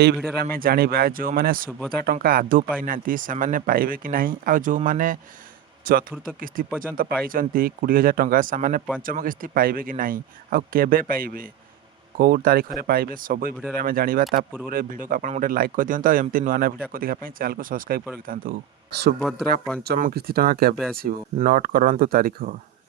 এই ভিডিଓରେ ଆମେ ଜାଣିବା ଯେଉଁମାନେ ସୁଭଦ୍ରା ଟଙ୍କା ଆଦୌ ପାଇନାହାନ୍ତି ସେମାନେ ପାଇବେ କି ନାହିଁ, ଆଉ ଯେଉଁମାନେ ଚତୁର୍ଥ କିସ୍ତି ପର୍ଯ୍ୟନ୍ତ ପାଇଛନ୍ତି 20,000 ଟଙ୍କା ସେମାନେ ପଞ୍ଚମ କିସ୍ତି ପାଇବେ କି ନାହିଁ, ଆଉ କେବେ ପାଇବେ, କେଉଁ ତାରିଖରେ ପାଇବେ, ସବୁ ଏ ଭିଡ଼ିଓରେ ଆମେ ଜାଣିବା। ତା ପୂର୍ବରୁ ଏ ଭିଡ଼ିଓକୁ ଆପଣ ଗୋଟେ ଲାଇକ୍ କରିଦିଅନ୍ତୁ ଆଉ ଏମିତି ନୂଆ ନୂଆ ଭିଡ଼ିଓ ଦେଖିବା ପାଇଁ ଚ୍ୟାନେଲକୁ ସବସ୍କ୍ରାଇବ୍ କରି ରଖିଥାନ୍ତୁ। ସୁଭଦ୍ରା ପଞ୍ଚମ କିସ୍ତି ଟଙ୍କା କେବେ ଆସିବ? ନୋଟ୍ କରନ୍ତୁ ତାରିଖ।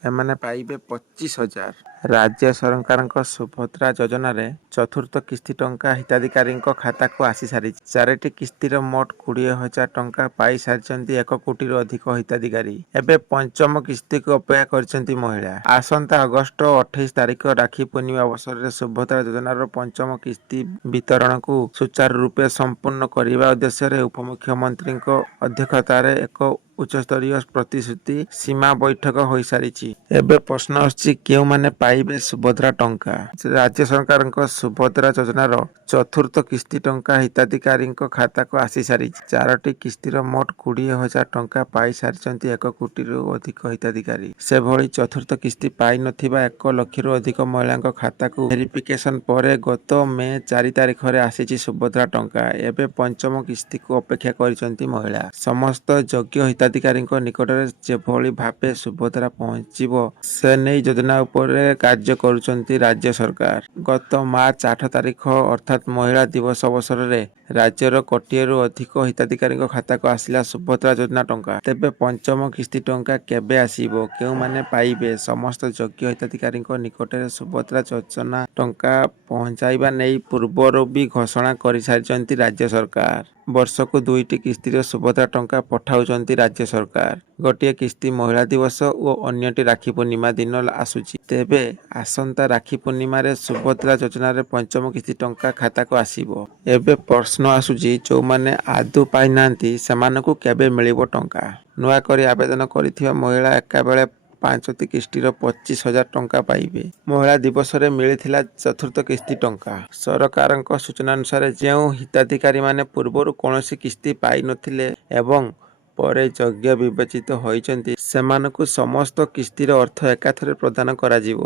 ଏମାନେ ପାଇବେ 25,000। ରାଜ୍ୟ ସରକାରଙ୍କ ସୁଭଦ୍ରା ଯୋଜନାରେ ଚତୁର୍ଥ କିସ୍ତି ଟଙ୍କା ହିତାଧିକାରୀଙ୍କ ଖାତାକୁ ଆସିସାରିଛି। 4ଟି କିସ୍ତିର ମୋଟ 20,000 ଟଙ୍କା ପାଇସାରିଛନ୍ତି 1 କୋଟିରୁ ଅଧିକ ହିତାଧିକାରୀ। ଏବେ ପଞ୍ଚମ କିସ୍ତିକୁ ଅପେକ୍ଷା କରିଛନ୍ତି ମହିଳା। ଆସନ୍ତା ଅଗଷ୍ଟ 28 ତାରିଖ ରାକ୍ଷୀ ପୂର୍ଣ୍ଣିମା ଅବସରରେ ସୁଭଦ୍ରା ଯୋଜନାର ପଞ୍ଚମ କିସ୍ତି ବିତରଣକୁ ସୁଚାରୁ ରୂପେ ସମ୍ପୂର୍ଣ୍ଣ କରିବା ଉଦ୍ଦେଶ୍ୟରେ ଉପମୁଖ୍ୟମନ୍ତ୍ରୀଙ୍କ ଅଧ୍ୟକ୍ଷତାରେ ଏକ ଉଚ୍ଚସ୍ତରୀୟ ପ୍ରତିଶ୍ରୁତି ସୀମା ବୈଠକ ହୋଇସାରିଛି। ଏବେ ପ୍ରଶ୍ନ ଆସୁଛି, କେଉଁମାନେ ପାଇବେ ସୁଭଦ୍ରା ଟଙ୍କା? ରାଜ୍ୟ ସରକାରଙ୍କ ସୁଭଦ୍ରା ଯୋଜନାର ଚତୁର୍ଥ କିସ୍ତି ଟଙ୍କା ହିତାଧିକାରୀଙ୍କ ଖାତାକୁ ଆସିସାରିଛି। 4ଟି କିସ୍ତିର ମୋଟ 20,000 ଟଙ୍କା ପାଇସାରିଛନ୍ତି 1 କୋଟିରୁ ଅଧିକ ହିତାଧିକାରୀ। ସେଭଳି ଚତୁର୍ଥ କିସ୍ତି ପାଇନଥିବା 1 ଲକ୍ଷରୁ ଅଧିକ ମହିଳାଙ୍କ ଖାତାକୁ ଭେରିଫିକେସନ ପରେ ଗତ ମେ 4 ତାରିଖରେ ଆସିଛି ସୁଭଦ୍ରା ଟଙ୍କା। ଏବେ ପଞ୍ଚମ କିସ୍ତିକୁ ଅପେକ୍ଷା କରିଛନ୍ତି ମହିଳା। ସମସ୍ତ ଯୋଗ୍ୟ ହିତାଧିକାରୀଙ୍କ ନିକଟରେ ଯେଭଳି ଭାବେ ସୁଭଦ୍ରା ପହଞ୍ଚିବ ସେ ନେଇ ଯୋଜନା ଉପରେ କାର୍ଯ୍ୟ କରୁଛନ୍ତି ରାଜ୍ୟ ସରକାର। ଗତ ମାର୍ଚ୍ଚ 8 ତାରିଖ ଅର୍ଥାତ୍ ମହିଳା ଦିବସ ଅବସରରେ ରାଜ୍ୟର କୋଟିଏରୁ ଅଧିକ ହିତାଧିକାରୀଙ୍କ ଖାତାକୁ ଆସିଲା ସୁଭଦ୍ରା ଯୋଜନା ଟଙ୍କା। ତେବେ ପଞ୍ଚମ କିସ୍ତି ଟଙ୍କା କେବେ ଆସିବ, କେଉଁମାନେ ପାଇବେ? ସମସ୍ତ ଯୋଗ୍ୟ ହିତାଧିକାରୀଙ୍କ ନିକଟରେ ସୁଭଦ୍ରା ଯୋଜନା ଟଙ୍କା ପହଞ୍ଚାଇବା ନେଇ ପୂର୍ବରୁ ବି ଘୋଷଣା କରିସାରିଛନ୍ତି ରାଜ୍ୟ ସରକାର। ବର୍ଷକୁ 2ଟି କିସ୍ତିରେ ସୁଭଦ୍ରା ଟଙ୍କା ପଠାଉଛନ୍ତି ରାଜ୍ୟ ସରକାର। ଗୋଟିଏ କିସ୍ତି ମହିଳା ଦିବସ ଓ ଅନ୍ୟଟି ରାକ୍ଷୀ ପୂର୍ଣ୍ଣିମା ଦିନ ଆସୁଛି। ତେବେ ଆସନ୍ତା ରାକ୍ଷୀ ପୂର୍ଣ୍ଣିମାରେ ସୁଭଦ୍ରା ଯୋଜନାରେ ପଞ୍ଚମ କିସ୍ତି ଟଙ୍କା ଖାତାକୁ ଆସିବ। ଏବେ ପ୍ରଶ୍ନ ଆସୁଛି, ଯେଉଁମାନେ ଆଦୌ ପାଇନାହାନ୍ତି ସେମାନଙ୍କୁ କେବେ ମିଳିବ ଟଙ୍କା? ନୂଆକରି ଆବେଦନ କରିଥିବା ମହିଳା ଏକାବେଳେ 5ଟି କିସ୍ତିର 25,000 ଟଙ୍କା ପାଇବେ। ମହିଳା ଦିବସରେ ମିଳିଥିଲା ଚତୁର୍ଥ କିସ୍ତି ଟଙ୍କା। ସରକାରଙ୍କ ସୂଚନାନୁସାରେ ଯେଉଁ ହିତାଧିକାରୀମାନେ ପୂର୍ବରୁ କୌଣସି କିସ୍ତି ପାଇନଥିଲେ ଏବଂ ପରେ ଯୋଗ୍ୟ ବିବେଚିତ ହୋଇଛନ୍ତି ସେମାନଙ୍କୁ ସମସ୍ତ କିସ୍ତିର ଅର୍ଥ ଏକାଥରେ ପ୍ରଦାନ କରାଯିବ।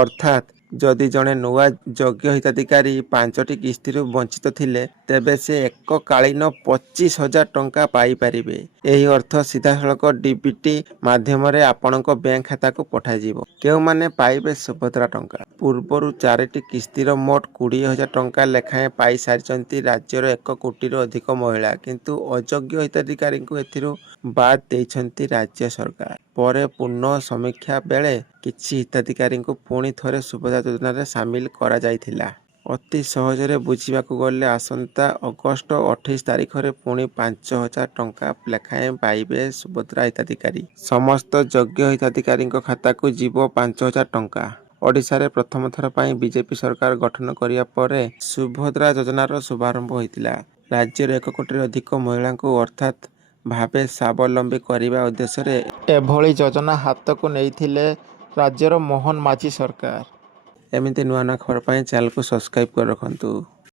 ଅର୍ଥାତ୍ ଯଦି ଜଣେ ନୂଆ ଯୋଗ୍ୟ ହିତାଧିକାରୀ 5ଟି କିସ୍ତିରୁ ବଞ୍ଚିତ ଥିଲେ ତେବେ ସେ ଏକକାଳୀନ 25,000 ଟଙ୍କା ପାଇପାରିବେ। ଏହି ଅର୍ଥ ସିଧାସଳଖ ଡିବିଟି ମାଧ୍ୟମରେ ଆପଣଙ୍କ ବ୍ୟାଙ୍କ ଖାତାକୁ ପଠାଯିବ। କେଉଁମାନେ ପାଇବେ ସୁଭଦ୍ରା ଟଙ୍କା? ପୂର୍ବରୁ 4ଟି କିସ୍ତିର ମୋଟ 20,000 ଟଙ୍କା ଲେଖାଏଁ ପାଇସାରିଛନ୍ତି ରାଜ୍ୟର 1 କୋଟିରୁ ଅଧିକ ମହିଳା, କିନ୍ତୁ ଅଯୋଗ୍ୟ ହିତାଧିକାରୀଙ୍କୁ ଏଥିରୁ ବାଦ୍ ଦେଇଛନ୍ତି ରାଜ୍ୟ ସରକାର। ପରେ ପୁନଃ ସମୀକ୍ଷା ବେଳେ କିଛି ହିତାଧିକାରୀଙ୍କୁ ପୁଣି ଥରେ ସୁଭଦ୍ରା ଯୋଜନାରେ ସାମିଲ କରାଯାଇଥିଲା। ଅତି ସହଜରେ ବୁଝିବାକୁ ଗଲେ ଆସନ୍ତା ଅଗଷ୍ଟ 28 ତାରିଖରେ ପୁଣି 5,000 ଟଙ୍କା ଲେଖାଏଁ ପାଇବେ ସୁଭଦ୍ରା ହିତାଧିକାରୀ। ସମସ୍ତ ଯୋଗ୍ୟ ହିତାଧିକାରୀଙ୍କ ଖାତାକୁ ଯିବ 5,000 ଟଙ୍କା। ଓଡ଼ିଶାରେ ପ୍ରଥମ ଥର ପାଇଁ ବିଜେପି ସରକାର ଗଠନ କରିବା ପରେ ସୁଭଦ୍ରା ଯୋଜନାର ଶୁଭାରମ୍ଭ ହୋଇଥିଲା। ରାଜ୍ୟର 1 କୋଟିରୁ ଅଧିକ ମହିଳାଙ୍କୁ ଅର୍ଥାତ୍ ଭାବେ ସ୍ୱାବଲମ୍ବୀ କରିବା ଉଦ୍ଦେଶ୍ୟରେ ଏଭଳି ଯୋଜନା ହାତକୁ ନେଇଥିଲେ ରାଜ୍ୟର ମୋହନ ମାଝୀ ସରକାର। ଏମିତି ନୂଆ ନୂଆ ଖବର ପାଇଁ ଚ୍ୟାନେଲକୁ ସବସ୍କ୍ରାଇବ୍ କରି ରଖନ୍ତୁ।